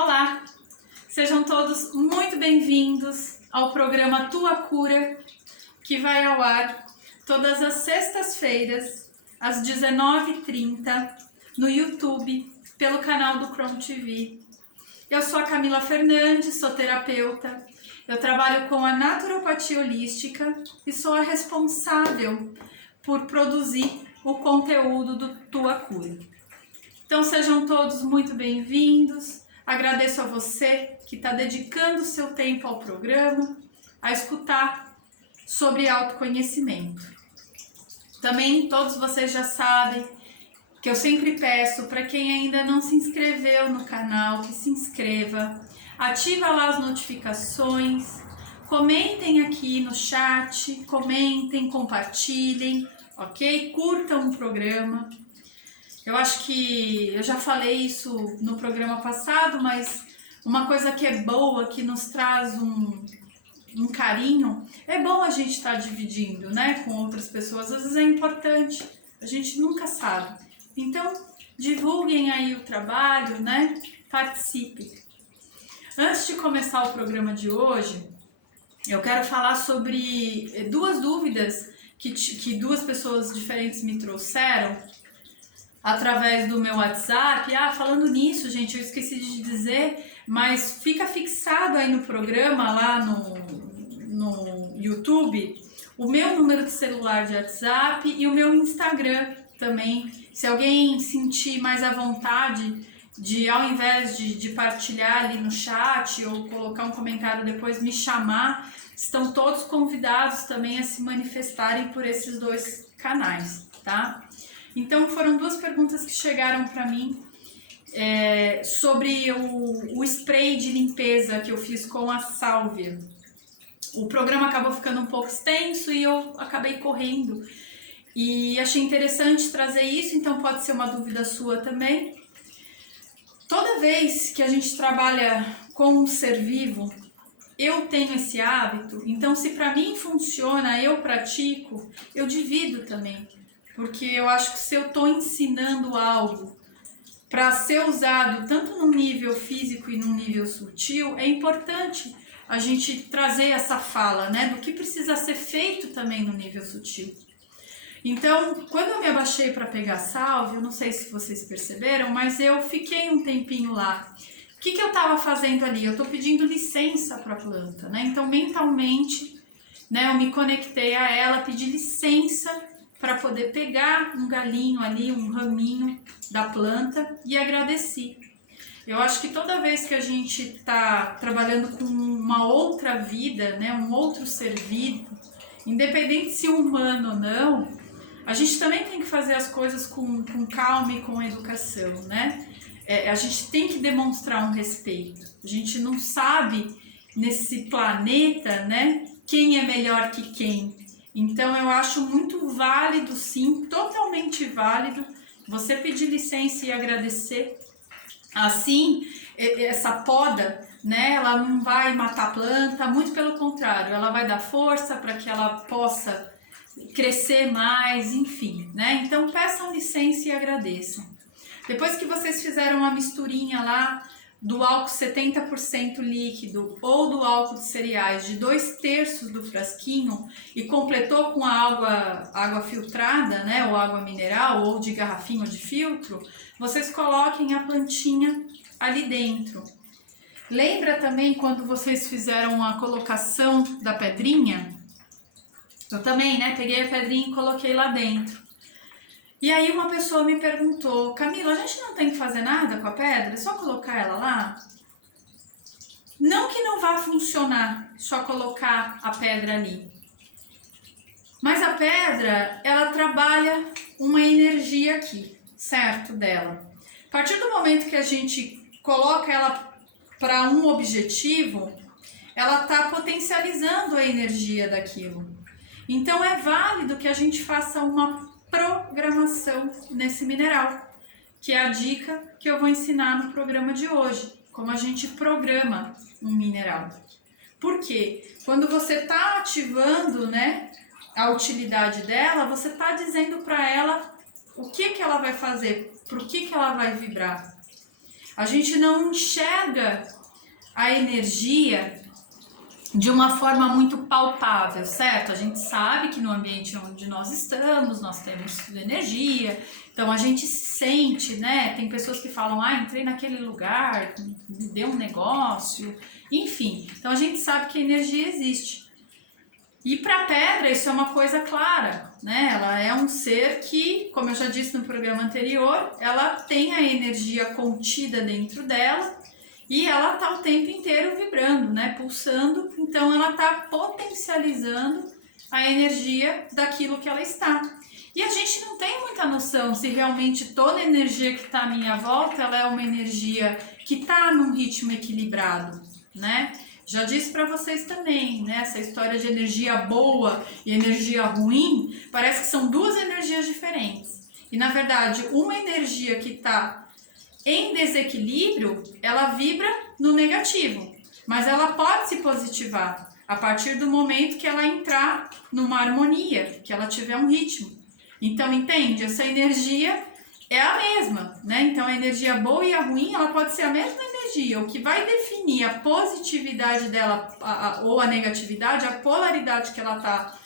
Olá, sejam todos muito bem-vindos ao programa Tua Cura, que vai ao ar todas as sextas-feiras, às 19h30, no YouTube, pelo canal do Chrome TV. Eu sou a Camila Fernandes, sou terapeuta, eu trabalho com a naturopatia holística e sou a responsável por produzir o conteúdo do Tua Cura. Então sejam todos muito bem-vindos. Agradeço a você que está dedicando o seu tempo ao programa, a escutar sobre autoconhecimento. Também todos vocês já sabem que eu sempre peço para quem ainda não se inscreveu no canal, que se inscreva, ativa lá as notificações, comentem aqui no chat, comentem, compartilhem, ok? Curtam o programa. Eu acho que eu já falei isso no programa passado, mas uma coisa que é boa, que nos traz um carinho, é bom a gente estar dividindo, né, com outras pessoas. Às vezes é importante, a gente nunca sabe. Então, divulguem aí o trabalho, né, participem. Antes de começar o programa de hoje, eu quero falar sobre duas dúvidas que duas pessoas diferentes me trouxeram através do meu WhatsApp. Falando nisso, gente, eu esqueci de dizer, mas fica fixado aí no programa, lá no YouTube, o meu número de celular de WhatsApp e o meu Instagram também. Se alguém sentir mais à vontade de, ao invés de partilhar ali no chat ou colocar um comentário depois, me chamar, estão todos convidados também a se manifestarem por esses dois canais, tá? Então foram duas perguntas que chegaram para mim sobre o spray de limpeza que eu fiz com a sálvia. O programa acabou ficando um pouco extenso e eu acabei correndo e achei interessante trazer isso, então pode ser uma dúvida sua também. Toda vez que a gente trabalha com um ser vivo, eu tenho esse hábito, então se para mim funciona, eu pratico, eu divido também. Porque eu acho que se eu estou ensinando algo para ser usado tanto no nível físico e no nível sutil, é importante a gente trazer essa fala, né, do que precisa ser feito também no nível sutil. Então, quando eu me abaixei para pegar a sálvia, eu não sei se vocês perceberam, mas eu fiquei um tempinho lá. O que eu estava fazendo ali? Eu estou pedindo licença para a planta, né? Então, mentalmente, né, eu me conectei a ela, pedi licença para poder pegar um galinho ali, um raminho da planta e agradeci. Eu acho que toda vez que a gente está trabalhando com uma outra vida, né, um outro ser vivo, independente se humano ou não, a gente também tem que fazer as coisas com calma e com educação, né? A gente tem que demonstrar um respeito. A gente não sabe nesse planeta, né, quem é melhor que quem. Então eu acho muito válido, sim, totalmente válido, você pedir licença e agradecer. Assim, essa poda, né, ela não vai matar a planta, muito pelo contrário, ela vai dar força para que ela possa crescer mais, enfim, né? Então peçam licença e agradeçam. Depois que vocês fizeram uma misturinha lá do álcool 70% líquido ou do álcool de cereais de 2/3 do frasquinho e completou com a água filtrada, né, ou água mineral ou de garrafinha ou de filtro, vocês coloquem a plantinha ali dentro. Lembra também quando vocês fizeram a colocação da pedrinha? Eu também, né, peguei a pedrinha e coloquei lá dentro. E aí uma pessoa me perguntou: Camila, a gente não tem que fazer nada com a pedra? É só colocar ela lá? Não que não vá funcionar só colocar a pedra ali. Mas a pedra, ela trabalha uma energia aqui, certo? Dela. A partir do momento que a gente coloca ela para um objetivo, ela está potencializando a energia daquilo. Então é válido que a gente faça uma programação nesse mineral, que é a dica que eu vou ensinar no programa de hoje, como a gente programa um mineral. Por quê? Quando você está ativando, né, a utilidade dela, você está dizendo para ela o que ela vai fazer, para o que ela vai vibrar. a gente não enxerga a energia de uma forma muito palpável, certo? A gente sabe que no ambiente onde nós estamos, nós temos energia, então a gente sente, né? Tem pessoas que falam, entrei naquele lugar, me deu um negócio, enfim. Então a gente sabe que a energia existe. E para a pedra isso é uma coisa clara, né? Ela é um ser que, como eu já disse no programa anterior, ela tem a energia contida dentro dela, e ela está o tempo inteiro vibrando, né? Pulsando, então ela está potencializando a energia daquilo que ela está. E a gente não tem muita noção se realmente toda a energia que está à minha volta, ela é uma energia que está num ritmo equilibrado, né? Já disse para vocês também, né? Essa história de energia boa e energia ruim, parece que são duas energias diferentes. E na verdade, uma energia que está em desequilíbrio, ela vibra no negativo, mas ela pode se positivar a partir do momento que ela entrar numa harmonia, que ela tiver um ritmo. Então, entende? Essa energia é a mesma, né? Então, a energia boa e a ruim, ela pode ser a mesma energia. O que vai definir a positividade dela ou a negatividade, a polaridade que ela está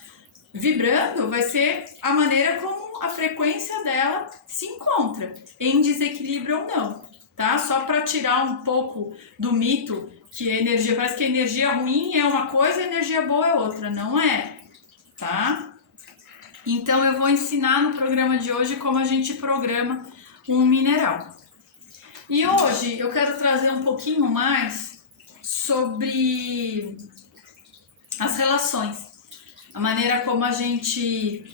vibrando, vai ser a maneira como a frequência dela se encontra, em desequilíbrio ou não, tá? Só para tirar um pouco do mito que a energia, parece que a energia ruim é uma coisa e a energia boa é outra, não é, tá? Então eu vou ensinar no programa de hoje como a gente programa um mineral. E hoje eu quero trazer um pouquinho mais sobre as relações, a maneira como a gente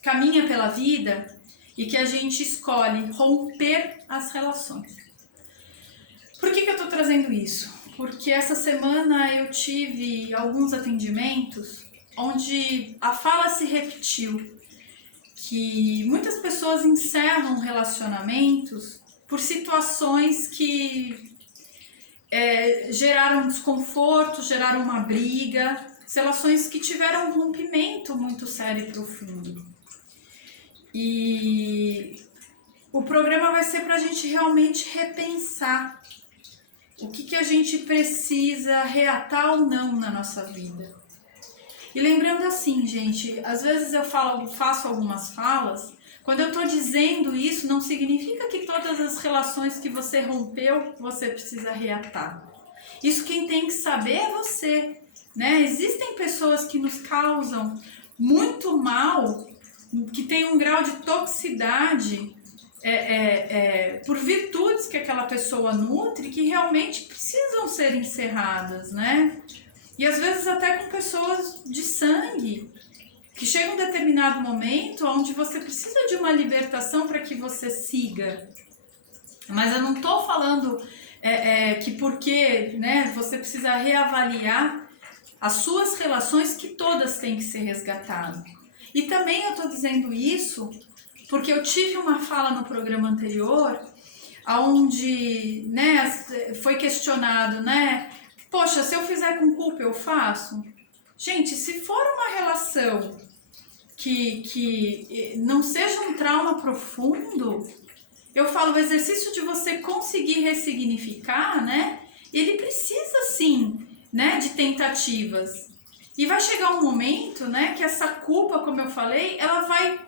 caminha pela vida e que a gente escolhe romper as relações. Por que eu estou trazendo isso? Porque essa semana eu tive alguns atendimentos onde a fala se repetiu, que muitas pessoas encerram relacionamentos por situações que geraram desconforto, geraram uma briga, relações que tiveram um rompimento muito sério e profundo. E o programa vai ser para a gente realmente repensar o que a gente precisa reatar ou não na nossa vida. E lembrando assim, gente, às vezes eu faço algumas falas, quando eu estou dizendo isso, não significa que todas as relações que você rompeu, você precisa reatar. Isso quem tem que saber é você, né? Existem pessoas que nos causam muito mal, que tem um grau de toxicidade por virtudes que aquela pessoa nutre, que realmente precisam ser encerradas, né? E às vezes até com pessoas de sangue, que chega um determinado momento onde você precisa de uma libertação para que você siga. Mas eu não estou falando que porque, né, você precisa reavaliar as suas relações, que todas têm que ser resgatadas. E também eu estou dizendo isso porque eu tive uma fala no programa anterior, onde, né, foi questionado, né? Poxa, se eu fizer com culpa, eu faço? Gente, se for uma relação que não seja um trauma profundo, eu falo, o exercício de você conseguir ressignificar, né? Ele precisa, sim, né, de tentativas. E vai chegar um momento, né, que essa culpa, como eu falei, ela vai,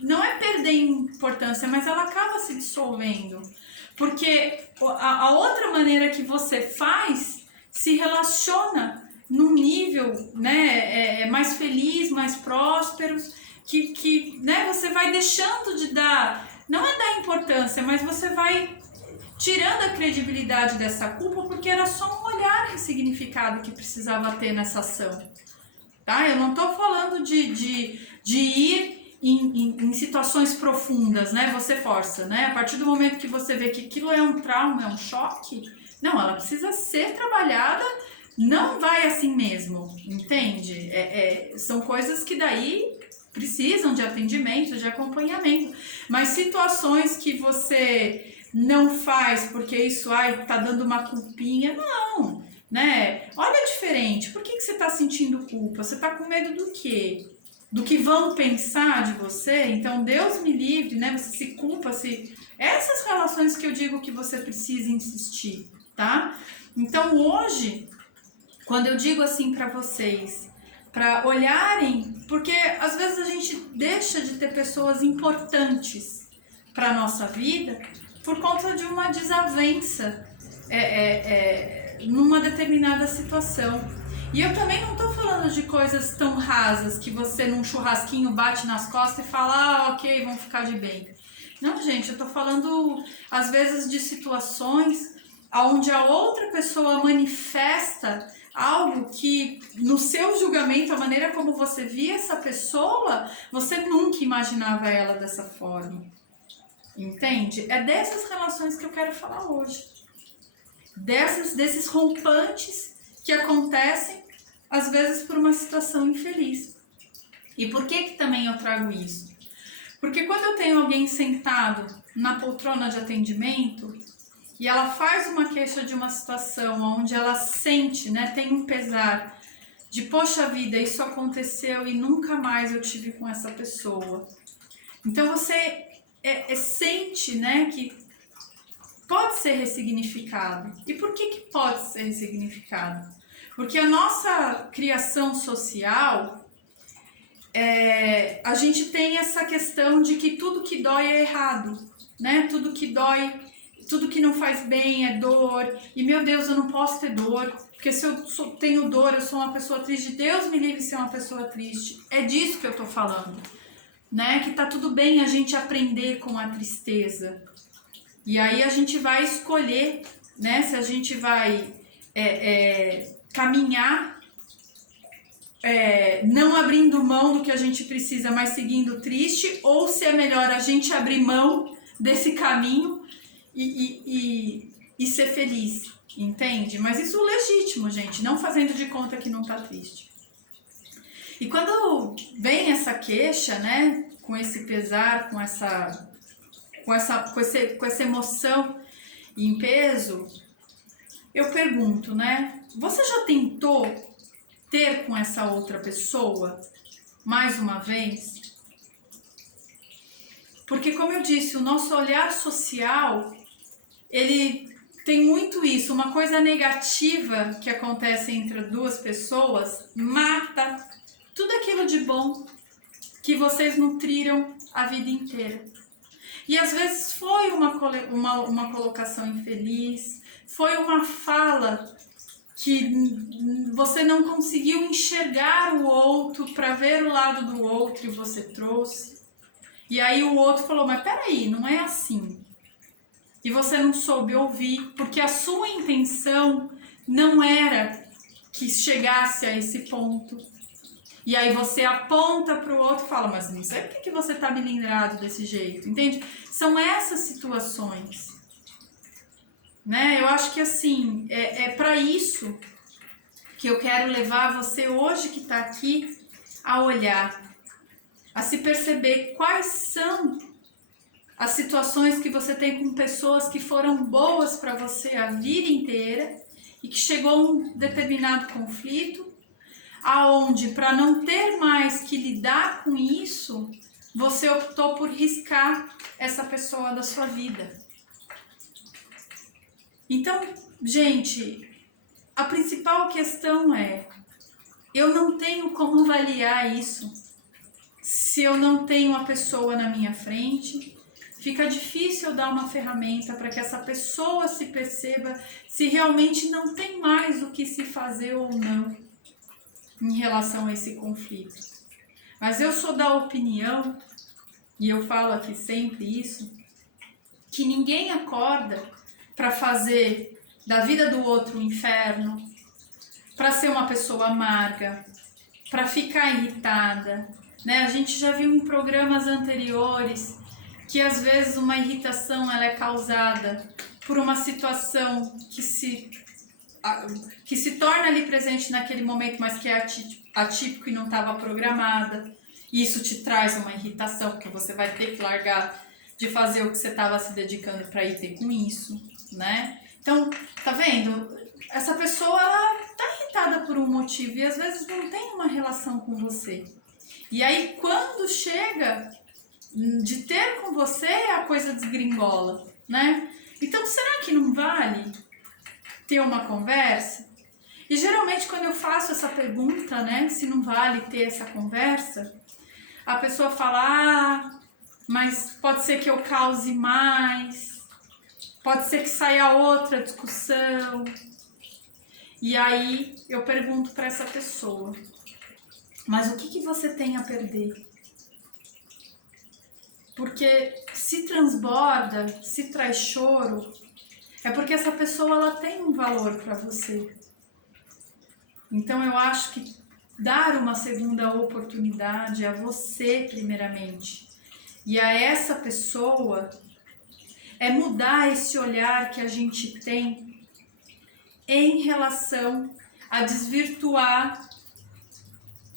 não é perder importância, mas ela acaba se dissolvendo. Porque a outra maneira que você faz se relaciona num nível, né, mais feliz, mais próspero, que né, você vai deixando de dar, não é dar importância, mas você vai tirando a credibilidade dessa culpa, porque era só um olhar ressignificado que precisava ter nessa ação, tá? Eu não estou falando de ir em situações profundas, né? Você força, né? A partir do momento que você vê que aquilo é um trauma, é um choque, não, ela precisa ser trabalhada, não vai assim mesmo, entende? São coisas que daí precisam de atendimento, de acompanhamento, mas situações que você não faz porque isso tá dando uma culpinha, não, né? Olha diferente, por que você tá sentindo culpa? Você tá com medo do quê? Do que vão pensar de você? Então Deus me livre, né? Você se culpa, Essas relações que eu digo que você precisa insistir, tá? Então hoje, quando eu digo assim para vocês, para olharem, porque às vezes a gente deixa de ter pessoas importantes para nossa vida por conta de uma desavença numa determinada situação. E eu também não tô falando de coisas tão rasas que você num churrasquinho bate nas costas e fala, ah, ok, vamos ficar de bem. Não, gente, eu tô falando às vezes de situações onde a outra pessoa manifesta algo que no seu julgamento, a maneira como você via essa pessoa, você nunca imaginava ela dessa forma. Entende? É dessas relações que eu quero falar hoje. Desses rompantes que acontecem, às vezes, por uma situação infeliz. E por que também eu trago isso? Porque quando eu tenho alguém sentado na poltrona de atendimento e ela faz uma queixa de uma situação onde ela sente, né, tem um pesar de, poxa vida, isso aconteceu e nunca mais eu tive com essa pessoa. Então você sente, né, que pode ser ressignificado. E por que pode ser ressignificado? Porque a nossa criação social, a gente tem essa questão de que tudo que dói é errado, né? Tudo que dói, tudo que não faz bem é dor. E meu Deus, eu não posso ter dor, porque se eu tenho dor, eu sou uma pessoa triste. Deus me livre de ser uma pessoa triste. É disso que eu tô falando, né? Que tá tudo bem a gente aprender com a tristeza. E aí a gente vai escolher, né? Se a gente vai caminhar, não abrindo mão do que a gente precisa, mas seguindo triste, ou se é melhor a gente abrir mão desse caminho e ser feliz, entende? Mas isso é legítimo, gente, não fazendo de conta que não tá triste. E quando vem essa queixa, né, com esse pesar, com essa emoção em peso, eu pergunto, né? Você já tentou ter com essa outra pessoa mais uma vez? Porque, como eu disse, o nosso olhar social, ele tem muito isso. Uma coisa negativa que acontece entre duas pessoas mata tudo aquilo de bom que vocês nutriram a vida inteira. E às vezes foi uma colocação infeliz, foi uma fala que você não conseguiu enxergar o outro para ver o lado do outro e você trouxe. E aí o outro falou, mas peraí, não é assim. E você não soube ouvir, porque a sua intenção não era que chegasse a esse ponto. E aí você aponta para o outro e fala, mas não sei por que você está melindrado desse jeito, entende? São essas situações, né? Eu acho que assim, é para isso que eu quero levar você hoje que está aqui a olhar, a se perceber quais são as situações que você tem com pessoas que foram boas para você a vida inteira e que chegou um determinado conflito, aonde para não ter mais que lidar com isso, você optou por riscar essa pessoa da sua vida. Então, gente, a principal questão é, eu não tenho como avaliar isso se eu não tenho a pessoa na minha frente. Fica difícil eu dar uma ferramenta para que essa pessoa se perceba se realmente não tem mais o que se fazer ou não em relação a esse conflito. Mas eu sou da opinião, e eu falo aqui sempre isso, que ninguém acorda para fazer da vida do outro um inferno, para ser uma pessoa amarga, para ficar irritada, né? A gente já viu em programas anteriores que às vezes uma irritação ela é causada por uma situação que se torna ali presente naquele momento, mas que é atípico e não estava programada. E isso te traz uma irritação, porque você vai ter que largar de fazer o que você estava se dedicando para ir ter com isso, né? Então, tá vendo? Essa pessoa, ela tá irritada por um motivo e às vezes não tem uma relação com você. E aí, quando chega de ter com você, a coisa desgringola, né? Então, será que não vale ter uma conversa? E geralmente quando eu faço essa pergunta, né, se não vale ter essa conversa, a pessoa fala, mas pode ser que eu cause mais, pode ser que saia outra discussão. E aí eu pergunto para essa pessoa, mas o que você tem a perder? Porque se transborda, se traz choro, é porque essa pessoa ela tem um valor para você. Então eu acho que dar uma segunda oportunidade a você primeiramente e a essa pessoa é mudar esse olhar que a gente tem em relação a desvirtuar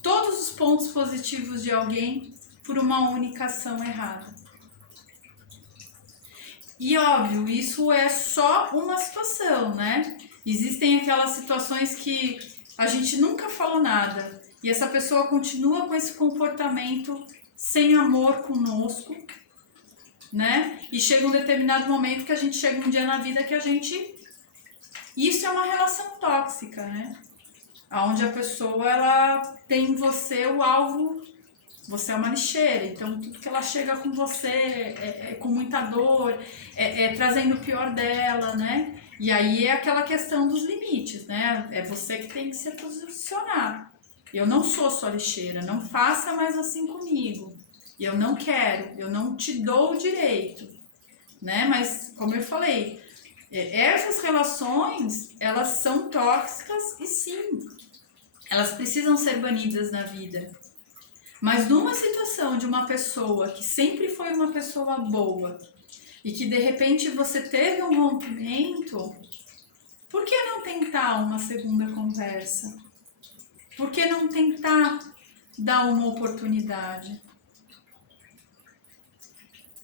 todos os pontos positivos de alguém por uma única ação errada. E óbvio, isso é só uma situação, né? Existem aquelas situações que a gente nunca falou nada e essa pessoa continua com esse comportamento sem amor conosco, né? E chega um determinado momento que a gente chega um dia na vida que a gente... Isso é uma relação tóxica, né? Onde a pessoa, ela tem em você o alvo, você é uma lixeira, então tudo que ela chega com você é com muita dor, trazendo o pior dela, né? E aí é aquela questão dos limites, né? É você que tem que se posicionar. Eu não sou sua lixeira, não faça mais assim comigo. Eu não quero, eu não te dou o direito, né? Mas, como eu falei, essas relações, elas são tóxicas e sim, elas precisam ser banidas na vida. Mas numa situação de uma pessoa que sempre foi uma pessoa boa e que de repente você teve um rompimento, por que não tentar uma segunda conversa? Por que não tentar dar uma oportunidade?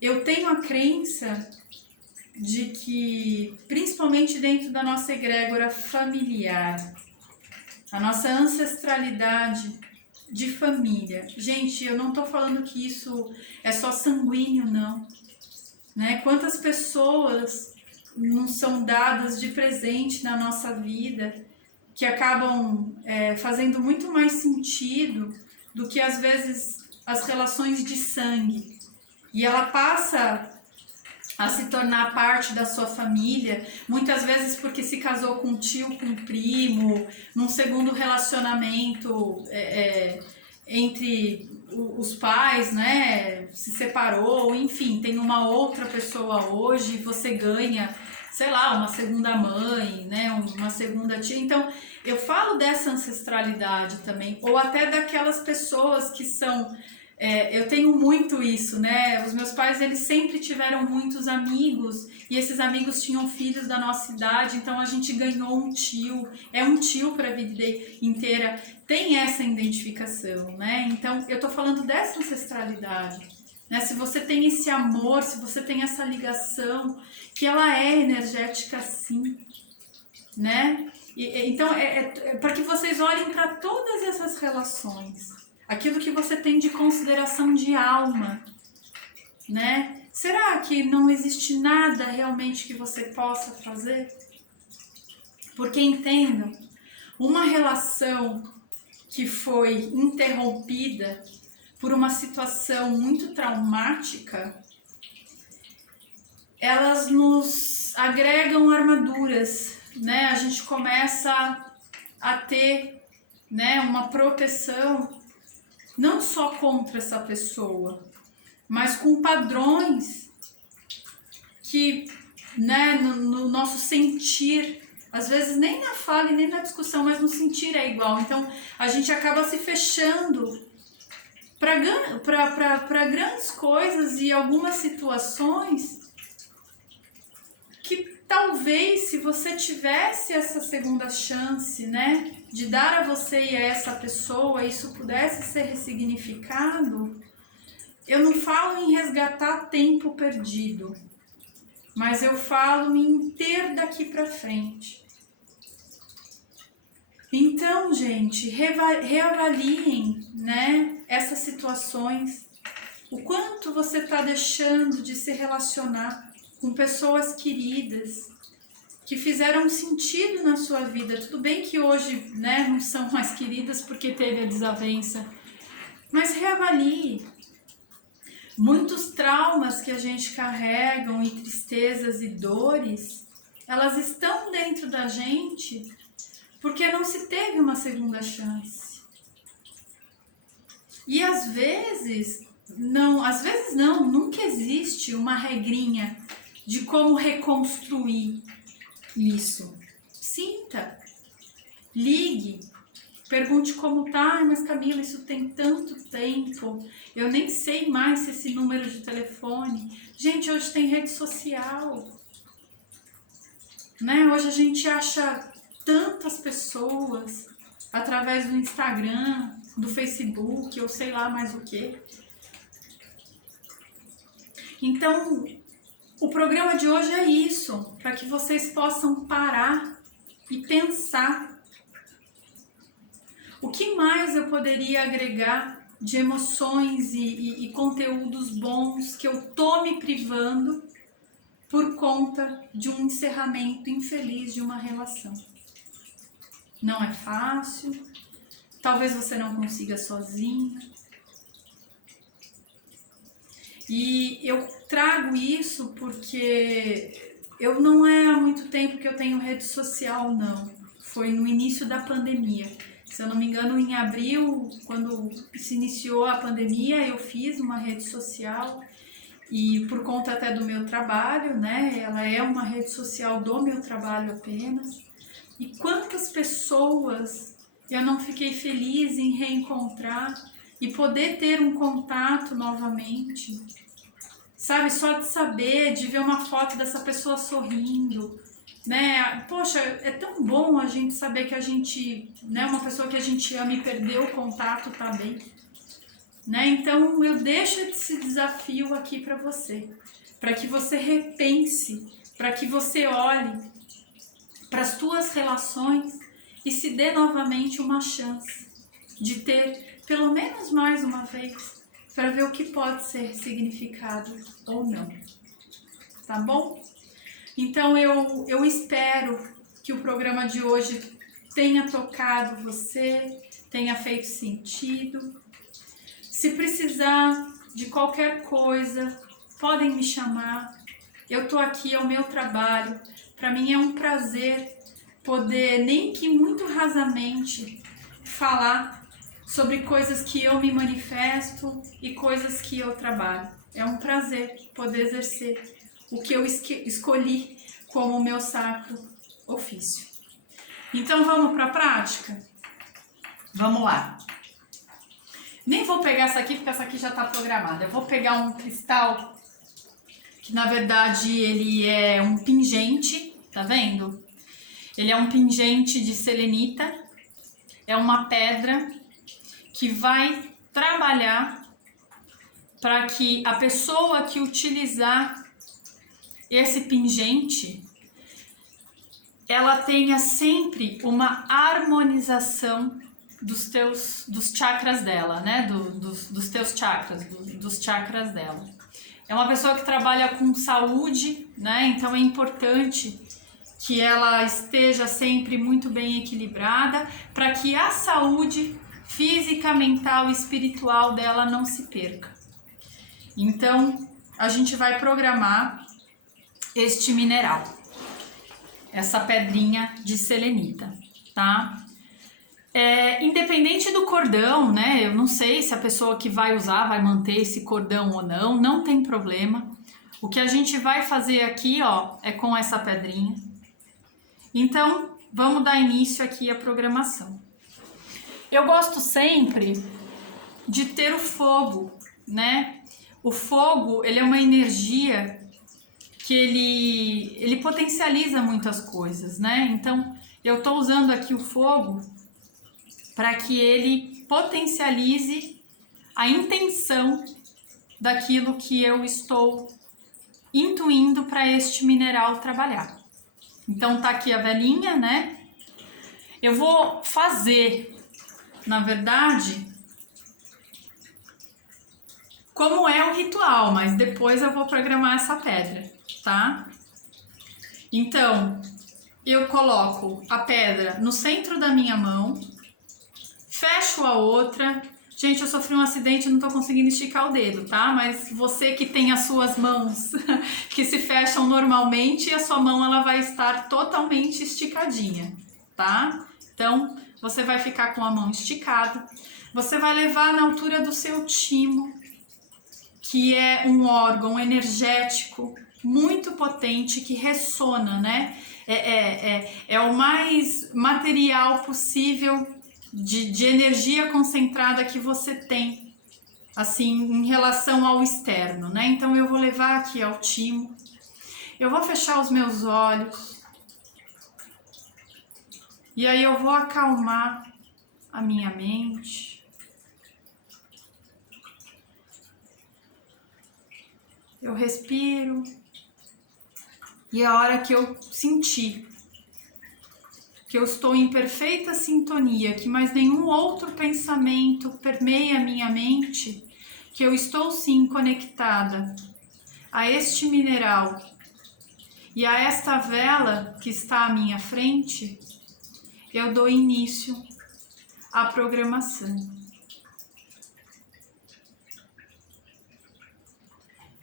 Eu tenho a crença de que, principalmente dentro da nossa egrégora familiar, a nossa ancestralidade de família. Gente, eu não tô falando que isso é só sanguíneo, não. Né? Quantas pessoas não são dadas de presente na nossa vida que acabam fazendo muito mais sentido do que, às vezes, as relações de sangue. E ela passa a se tornar parte da sua família, muitas vezes porque se casou com um tio, com um primo, num segundo relacionamento entre os pais, né, se separou, enfim, tem uma outra pessoa hoje, você ganha, sei lá, uma segunda mãe, né, uma segunda tia. Então, eu falo dessa ancestralidade também, ou até daquelas pessoas que são... eu tenho muito isso, né? Os meus pais, eles sempre tiveram muitos amigos e esses amigos tinham filhos da nossa idade, então a gente ganhou um tio, é um tio para a vida inteira, tem essa identificação, né? Então, eu tô falando dessa ancestralidade, né? Se você tem esse amor, se você tem essa ligação, que ela é energética sim, né? Então, para que vocês olhem para todas essas relações, aquilo que você tem de consideração de alma, né? Será que não existe nada realmente que você possa fazer? Porque entendam, uma relação que foi interrompida por uma situação muito traumática, elas nos agregam armaduras, né? A gente começa a ter, né, uma proteção não só contra essa pessoa, mas com padrões que, né, no nosso sentir, às vezes nem na fala e nem na discussão, mas no sentir é igual. Então a gente acaba se fechando para grandes coisas e algumas situações que talvez, se você tivesse essa segunda chance, né, de dar a você e a essa pessoa, isso pudesse ser ressignificado. Eu não falo em resgatar tempo perdido, mas eu falo em ter daqui para frente. Então, gente, reavaliem, né, essas situações, O quanto você está deixando de se relacionar com pessoas queridas, que fizeram sentido na sua vida. Tudo bem que hoje, né, não são mais queridas porque teve a desavença, mas reavalie. Muitos traumas que a gente carrega, e tristezas e dores, elas estão dentro da gente porque não se teve uma segunda chance. E às vezes não, nunca existe uma regrinha de como reconstruir isso. Sinta, ligue, pergunte como tá. Mas Camila, isso tem tanto tempo, eu nem sei mais se esse número de telefone. Gente, hoje tem rede social, né? Hoje a gente acha tantas pessoas através do Instagram, do Facebook, ou sei lá mais o que. Então, o programa de hoje é isso, para que vocês possam parar e pensar o que mais eu poderia agregar de emoções e conteúdos bons que eu tô me privando por conta de um encerramento infeliz de uma relação. Não é fácil, talvez você não consiga sozinha. E eu trago isso porque eu não é há muito tempo que eu tenho rede social, não. Foi no início da pandemia. Se eu não me engano, em abril, quando se iniciou a pandemia, eu fiz uma rede social. E por conta até do meu trabalho, né? Ela é uma rede social do meu trabalho apenas. E quantas pessoas eu não fiquei feliz em reencontrar e poder ter um contato novamente, sabe? Só de saber, de ver uma foto dessa pessoa sorrindo, né? Poxa, é tão bom a gente saber que a gente, né? Uma pessoa que a gente ama e perdeu o contato, tá bem, né? Então eu deixo esse desafio aqui para você, para que você repense, para que você olhe para as tuas relações e se dê novamente uma chance de ter pelo menos mais uma vez, para ver o que pode ser significado ou não, tá bom? Então eu espero que o programa de hoje tenha tocado você, tenha feito sentido. Se precisar de qualquer coisa, podem me chamar. Eu tô aqui, é o meu trabalho. Para mim é um prazer poder, nem que muito rasamente, falar sobre coisas que eu me manifesto e coisas que eu trabalho. É um prazer poder exercer o que eu escolhi como meu sacro ofício. Então vamos para a prática? Vamos lá. Nem vou pegar essa aqui porque essa aqui já está programada. Eu vou pegar um cristal que na verdade ele é um pingente, tá vendo? Ele é um pingente de selenita. É uma pedra que vai trabalhar para que a pessoa que utilizar esse pingente, ela tenha sempre uma harmonização dos chakras dela, né? Dos teus chakras, dos chakras dela. É uma pessoa que trabalha com saúde, né? Então é importante que ela esteja sempre muito bem equilibrada para que a saúde física, mental e espiritual dela não se perca. Então a gente vai programar este mineral, essa pedrinha de selenita, tá? Independente do cordão, né? Eu não sei se a pessoa que vai usar vai manter esse cordão ou não, não tem problema. O que a gente vai fazer aqui, ó, é com essa pedrinha. Então, vamos dar início aqui à programação. Eu gosto sempre de ter o fogo, né? O fogo, ele é uma energia que ele potencializa muitas coisas, né? Então, eu tô usando aqui o fogo para que ele potencialize a intenção daquilo que eu estou intuindo para este mineral trabalhar. Então tá aqui a velinha, né? Eu vou fazer, na verdade, como é o ritual, mas depois eu vou programar essa pedra, tá? Então, eu coloco a pedra no centro da minha mão, fecho a outra. Gente, eu sofri um acidente e não tô conseguindo esticar o dedo, tá? Mas você que tem as suas mãos que se fecham normalmente, a sua mão ela vai estar totalmente esticadinha, tá? Então, você vai ficar com a mão esticada. Você vai levar na altura do seu timo, que é um órgão energético muito potente que ressona, né? É o mais material possível de energia concentrada que você tem, assim, em relação ao externo, né? Então eu vou levar aqui ao timo, eu vou fechar os meus olhos e aí eu vou acalmar a minha mente. Eu respiro e a hora que eu sentir que eu estou em perfeita sintonia, que mais nenhum outro pensamento permeia a minha mente, que eu estou sim conectada a este mineral e a esta vela que está à minha frente, eu dou início à programação.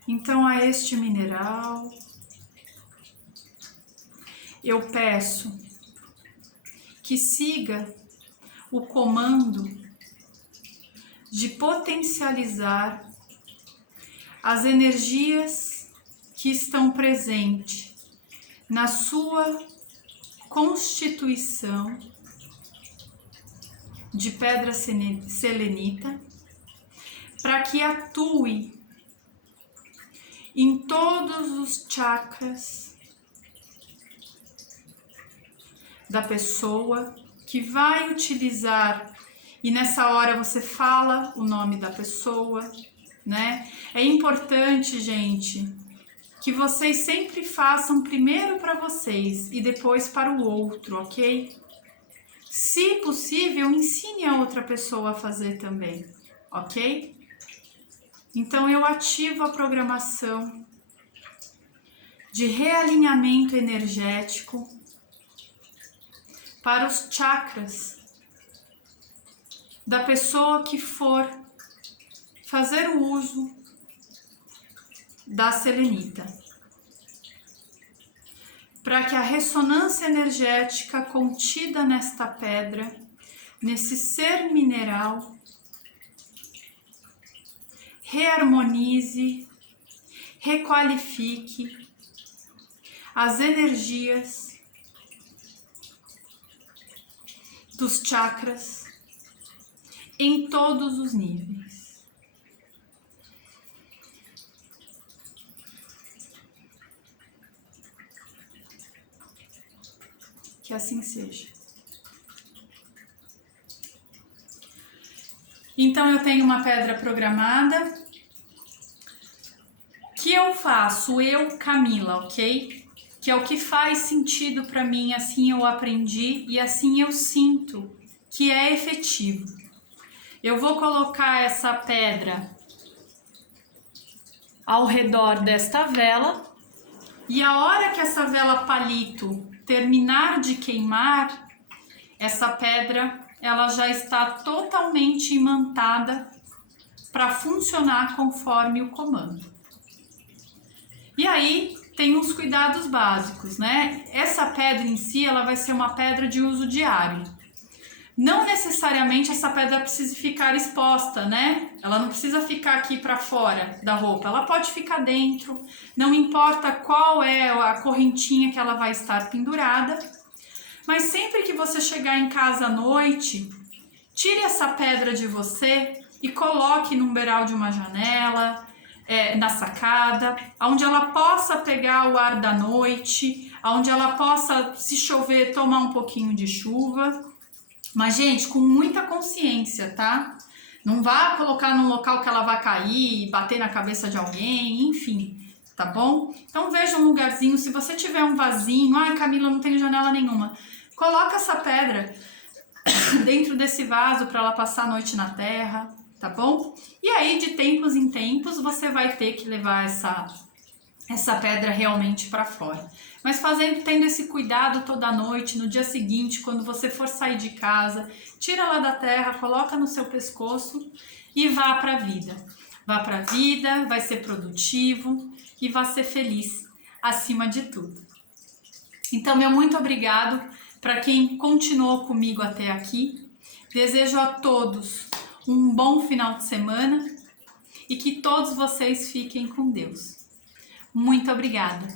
Então, a este mineral, eu peço que siga o comando de potencializar as energias que estão presentes na sua constituição de pedra selenita, para que atue em todos os chakras da pessoa que vai utilizar, e nessa hora você fala o nome da pessoa, né? É importante, gente, que vocês sempre façam primeiro para vocês e depois para o outro, ok? Se possível, ensine a outra pessoa a fazer também, ok? Então eu ativo a programação de realinhamento energético para os chakras da pessoa que for fazer o uso da selenita, para que a ressonância energética contida nesta pedra, nesse ser mineral, reharmonize, requalifique as energias dos chakras em todos os níveis. Que assim seja. Então eu tenho uma pedra programada. Que eu faço? Eu, Camila, ok? Que é o que faz sentido para mim, assim eu aprendi e assim eu sinto que é efetivo. Eu vou colocar essa pedra ao redor desta vela e a hora que essa vela palito terminar de queimar, essa pedra ela já está totalmente imantada para funcionar conforme o comando. E aí tem uns cuidados básicos, né? Essa pedra em si, ela vai ser uma pedra de uso diário. Não necessariamente essa pedra precisa ficar exposta, né? Ela não precisa ficar aqui para fora da roupa, ela pode ficar dentro, não importa qual é a correntinha que ela vai estar pendurada. Mas sempre que você chegar em casa à noite, tire essa pedra de você e coloque no beiral de uma janela, na sacada, onde ela possa pegar o ar da noite, onde ela possa, se chover, tomar um pouquinho de chuva. Mas, gente, com muita consciência, tá? Não vá colocar num local que ela vai cair, bater na cabeça de alguém, enfim, tá bom? Então, veja um lugarzinho, se você tiver um vasinho, ai, Camila, não tenho janela nenhuma, coloca essa pedra dentro desse vaso para ela passar a noite na terra, tá bom? E aí, de tempos em tempos, você vai ter que levar essa pedra realmente para fora. Mas tendo esse cuidado toda noite, no dia seguinte, quando você for sair de casa, tira ela da terra, coloca no seu pescoço e vá para a vida. Vá para a vida, vai ser produtivo e vai ser feliz, acima de tudo. Então, meu muito obrigado para quem continuou comigo até aqui. Desejo a todos um bom final de semana e que todos vocês fiquem com Deus. Muito obrigada!